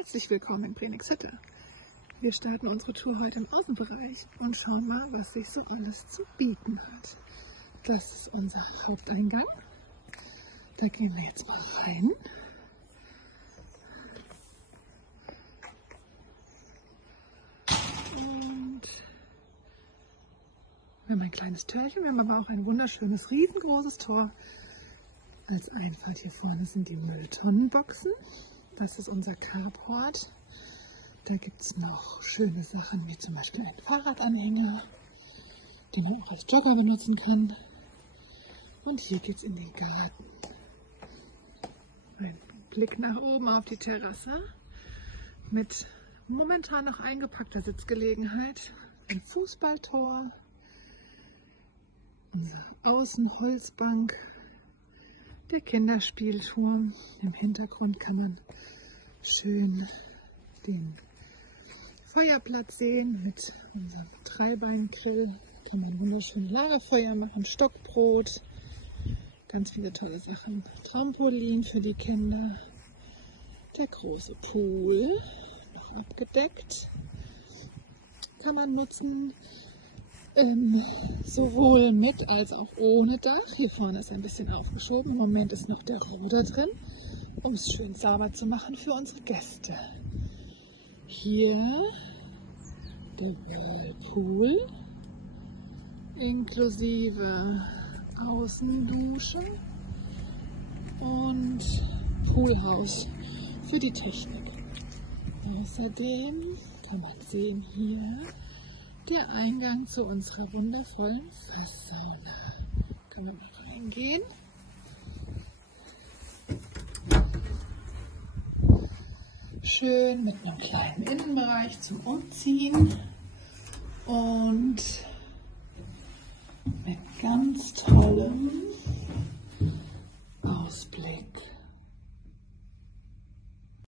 Herzlich willkommen in Brenickshütte. Wir starten unsere Tour heute im Außenbereich und schauen mal, was sich so alles zu bieten hat. Das ist unser Haupteingang. Da gehen wir jetzt mal rein. Und wir haben ein kleines Türchen, wir haben aber auch ein wunderschönes, riesengroßes Tor. Als Einfahrt hier vorne sind die Mülltonnenboxen. Das ist unser Carport. Da gibt es noch schöne Sachen, wie zum Beispiel einen Fahrradanhänger, den man auch als Jogger benutzen kann. Und hier geht es in den Garten. Ein Blick nach oben auf die Terrasse mit momentan noch eingepackter Sitzgelegenheit. Ein Fußballtor, unsere Außenholzbank, der Kinderspielturm. Im Hintergrund kann man schön den Feuerplatz sehen mit unserem Dreibeingrill. Kann man wunderschön Lagerfeuer machen, Stockbrot, ganz viele tolle Sachen. Trampolin für die Kinder, der große Pool, noch abgedeckt, kann man nutzen, sowohl mit als auch ohne Dach. Hier vorne ist ein bisschen aufgeschoben. Im Moment ist noch der Ruder drin, um es schön sauber zu machen für unsere Gäste. Hier der Whirlpool inklusive Außendusche und Poolhaus für die Technik. Außerdem kann man sehen hier der Eingang zu unserer wundervollen Fresssauna. Können wir mal reingehen. Schön mit einem kleinen Innenbereich zum Umziehen und mit ganz tollem Ausblick.